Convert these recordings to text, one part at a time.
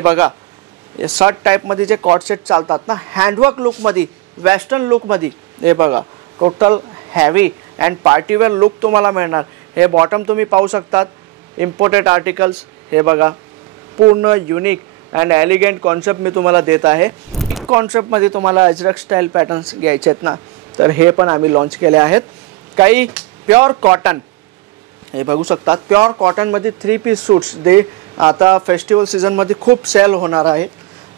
हे बघा, हे शर्ट टाईपमध्ये जे कॉट सेट चालतात ना, हँडवर्क लुकमध्ये, वेस्टर्न लुकमध्ये, हे बघा total heavy and partywear look तुम्हाला मिळणार। हे बॉटम तुम्ही पाहू शकतात, इम्पोर्टेड आर्टिकल्स। हे बघा पूर्ण युनिक अँड एलिगंट कॉन्सेप्ट मी तुम्हाला देत आहे। कॉन्सेप्टमध्ये तुम्हाला अजरक स्टाईल पॅटर्न्स घ्यायचे आहेत ना, तर हे पण आम्ही लॉन्च केले आहेत। काही प्युअर कॉटन, हे बघू शकतात, प्युअर कॉटनमध्ये 3 पीस सूट्स दे आता फेस्टिवल सीझनमध्ये खूप सेल होणार आहे।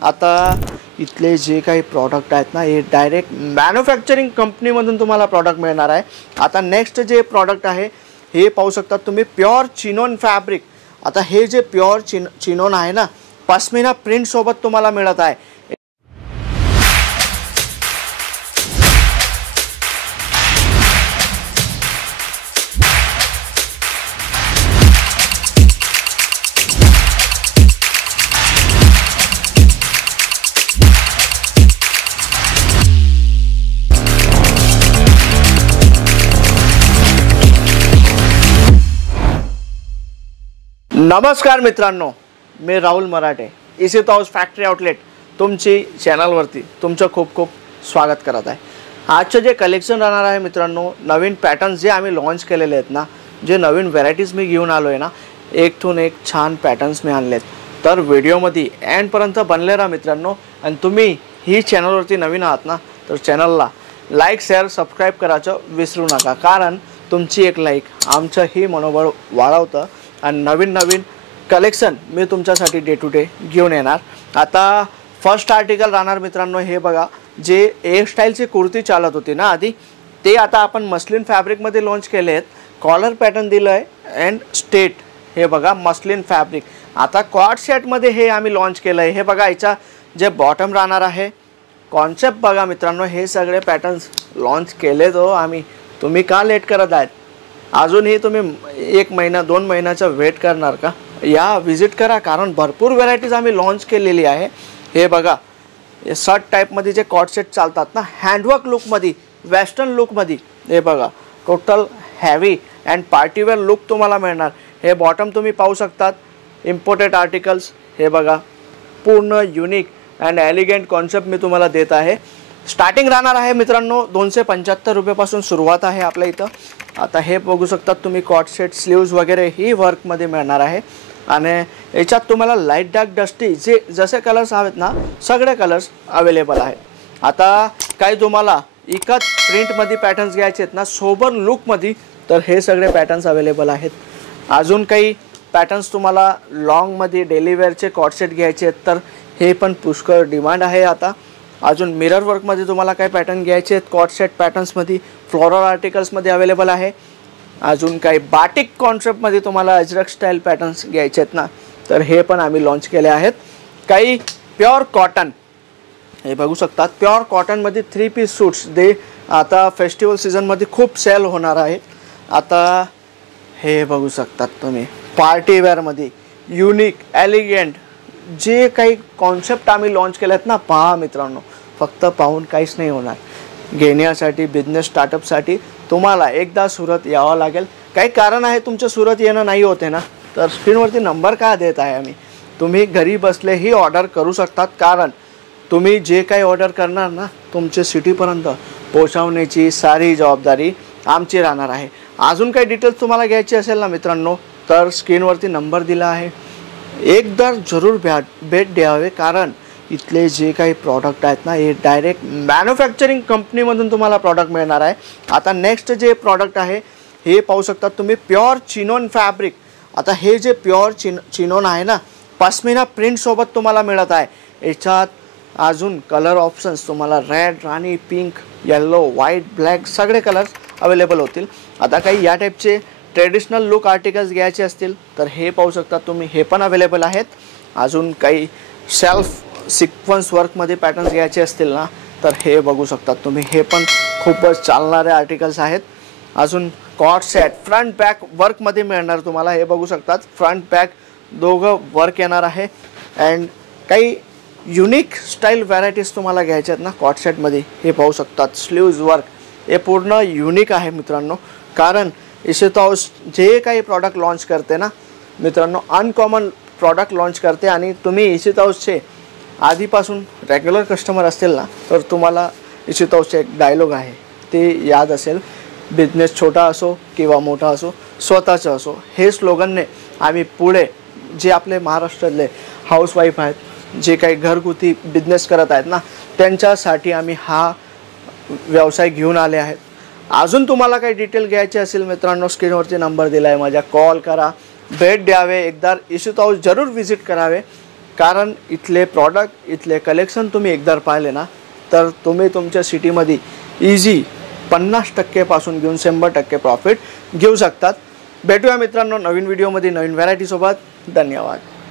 आता इथले जे काही प्रॉडक्ट आहेत ना, हे डायरेक्ट मॅन्युफॅक्चरिंग कंपनीमधून तुम्हाला प्रॉडक्ट मिळणार आहे। आता नेक्स्ट जे प्रॉडक्ट आहे हे पाहू शकतात तुम्ही, प्युअर चिनोन फॅब्रिक। आता हे जे प्युअर चिनोन आहे ना, पश्मिना प्रिंट सोबत तुम्हाला मिळत आहे। नमस्कार मित्रांनो, मी राहुल मराठे, इसित हाऊस फॅक्टरी आउटलेट तुमची चॅनलवरती तुमचं खूप खूप स्वागत करत आहे। आजचं जे कलेक्शन राहणार आहे मित्रांनो, नवीन पॅटर्न्स जे आम्ही लॉन्च केलेले आहेत ना, जे नवीन व्हरायटीज मी घेऊन आलो आहे ना, एकून एक छान पॅटर्न्स मी आणलेत। तर व्हिडिओमध्ये एंडपर्यंत बनले राहा मित्रांनो। आणि तुम्ही ही चॅनलवरती नवीन आहात ना, तर चॅनलला लाईक शेअर सबस्क्राईब करायचं विसरू नका, कारण तुमची एक लाईक आमचं ही मनोबळ वाढवतं आणि नवीन नवीन कलेक्शन मी तुमच्यासाठी डे टू डे घेऊन येणार। आता फर्स्ट आर्टिकल राहणार मित्रांनो, हे बघा, जे ए स्टाईलची कुर्ती चालत होती ना आधी, ते आता आपण मस्लिन फॅब्रिकमध्ये लॉन्च केले आहेत। कॉलर पॅटर्न दिलं आहे अँड स्टेट, हे बघा मस्लिन फॅब्रिक। आता कॉट सेटमध्ये हे आम्ही लॉन्च केलं आहे। हे बघा, याचा जे बॉटम राहणार आहे, कॉन्सेप्ट बघा मित्रांनो, हे सगळे पॅटर्न्स लॉन्च केले तो आम्ही। तुम्ही का लेट करत आहेत? अजूनही तुम्ही 1 महिना 2 महिन्याचा वेट करणार का? या विजिट करा, कारण भरपूर व्हरायटीज आम्ही लॉन्च केलेली आहे। हे बघा, हे शर्ट टाईपमध्ये जे कॉट सेट चालतात ना, हँडवर्क लुकमध्ये, वेस्टर्न लुकमध्ये, हे बघा total heavy and partywear look तुम्हाला मिळणार। हे बॉटम तुम्ही पाहू शकतात, इम्पोर्टेड आर्टिकल्स। हे बघा पूर्ण युनिक अँड एलिगंट कॉन्सेप्ट मी तुम्हाला देत आहे। स्टार्टिंग राहणार आहे मित्रांनो 275 रुपयापासून सुरुवात आहे आपल्या इथं। आता हे बघू शकतात तुम्ही, कॉट सेट स्लीव्स वगैरे ही वर्कमध्ये मिळणार आहे। आणि याच्यात तुम्हाला लाईट डार्क डस्टी जे जसे कलर्स हवेत ना, सगळे कलर्स अवेलेबल आहेत। आता काही तुम्हाला इकत प्रिंटमध्ये पॅटर्न्स घ्यायचे आहेत ना, सोबर लुकमध्ये, तर हे सगळे पॅटर्न्स अवेलेबल आहेत। अजून काही पॅटर्न्स तुम्हाला लॉंगमध्ये डेली वेअरचे कॉट सेट घ्यायचे आहेत, तर हे पण पुष्कळ डिमांड आहे आता। अजून मिरर वर्कमध्ये तुम्हाला काही पॅटर्न घ्यायचे आहेत, कॉट सेट पॅटर्न्समध्ये, फ्लोरल आर्टिकल्समध्ये अवेलेबल आहे। अजून काही बाटिक कॉन्सेप्टमध्ये तुम्हाला अजरक स्टाईल पॅटर्न्स घ्यायचे आहेत ना, तर हे पण आम्ही लॉन्च केले आहेत। काही प्युअर कॉटन, हे बघू शकतात, प्युअर कॉटनमध्ये 3 पीस सूट्स दे आता फेस्टिवल सीझनमध्ये खूप सेल होणार आहे। आता हे बघू शकतात तुम्ही, पार्टीवेअरमध्ये युनिक एलिगंट जे काही कॉन्सेप्ट आम्ही लॉन्च केले आहेत ना, पहा मित्रांनो, फक्त पाहून काहीच नाही होणार। घेण्यासाठी, बिझनेस स्टार्टअपसाठी तुम्हाला एकदा सुरत यावं लागेल। काही कारण आहे तुमचं सुरत येणं नाही होते ना, तर स्क्रीनवरती नंबर का देत आहे आम्ही, तुम्ही घरी बसलेही ऑर्डर करू शकतात, कारण तुम्ही जे काही ऑर्डर करणार ना, तुमच्या सिटीपर्यंत पोहोचवण्याची सारी जबाबदारी आमची राहणार आहे। अजून काही डिटेल्स तुम्हाला घ्यायची असेल ना मित्रांनो, तर स्क्रीनवरती नंबर दिला आहे, एकदा जरूर भेट द्यावे, कारण इथले जे काही प्रॉडक्ट आहेत ना, हे डायरेक्ट मॅन्युफॅक्चरिंग कंपनीमधून तुम्हाला प्रॉडक्ट मिळणार आहे। आता नेक्स्ट जे प्रॉडक्ट आहे हे पाहू शकतात तुम्ही, प्युअर चिनोन फॅब्रिक। आता हे जे प्युअर चिनोन आहे ना, पश्मिना प्रिंट सोबत तुम्हाला मिळत आहे। याच्यात अजून कलर ऑप्शन्स तुम्हाला रेड, राणी, पिंक, येलो, व्हाईट, ब्लॅक सगळे कलर्स अवेलेबल होतील। आता काही या टाईपचे ट्रेडिशनल लुक आर्टिकल्स घ्यायचे असतील, तर हे पाहू शकता तुम्ही, हे पण अवेलेबल आहेत। अजून काही सेल्फ सिक्वेन्स वर्कमध्ये पॅटर्न्स घ्यायचे असतील ना, तर हे बघू शकतात तुम्ही, हे पण खूपच चालणारे आर्टिकल्स आहेत। अजून कॉट सेट फ्रंट बॅक वर्कमध्ये मिळणार तुम्हाला, हे बघू शकतात, फ्रंट बॅक दोघं वर्क येणार आहे। अँड काही युनिक स्टाईल व्हरायटीज तुम्हाला घ्यायच्या आहेत ना कॉट सेटमध्ये, हे पाहू शकतात, स्लीव्ज वर्क, हे पूर्ण युनिक आहे मित्रांनो, कारण इसित हाऊस जे काही प्रॉडक्ट लॉन्च करते ना मित्रांनो, अनकॉमन प्रॉडक्ट लॉन्च करते आणि तुम्ही इशित हाऊसचे आधीपासून रेग्युलर कस्टमर असतील ना, तर तुम्हाला इशित हाऊसचे एक डायलॉग आहे ते याद असेल, बिझनेस छोटा असो किंवा मोठा असो, स्वतःचं असो. हे स्लोगनने आम्ही पुढे जे आपले महाराष्ट्रातले हाऊसवाईफ आहेत, जे काही घरगुती बिझनेस करत आहेत ना, त्यांच्यासाठी आम्ही हा व्यवसाय घेऊन आले आहेत. अजून तुम्हाला काही डिटेल घ्यायचे असेल मित्रांनो, स्क्रीनवरती नंबर दिला आहे माझ्या, कॉल करा, भेट द्यावे, एकदा इशित हाऊस जरूर व्हिजिट करावे. कारण इथले प्रॉडक्ट, इथले कलेक्शन तुम्ही एकदा पाहिले ना, तर तुम्ही तुमच्या सिटीमध्ये इझी 50% पासून घेऊन 100% प्रॉफिट घेऊ शकतात. भेटूया मित्रांनो नवीन व्हिडिओमध्ये नवीन व्हरायटीसोबत. धन्यवाद.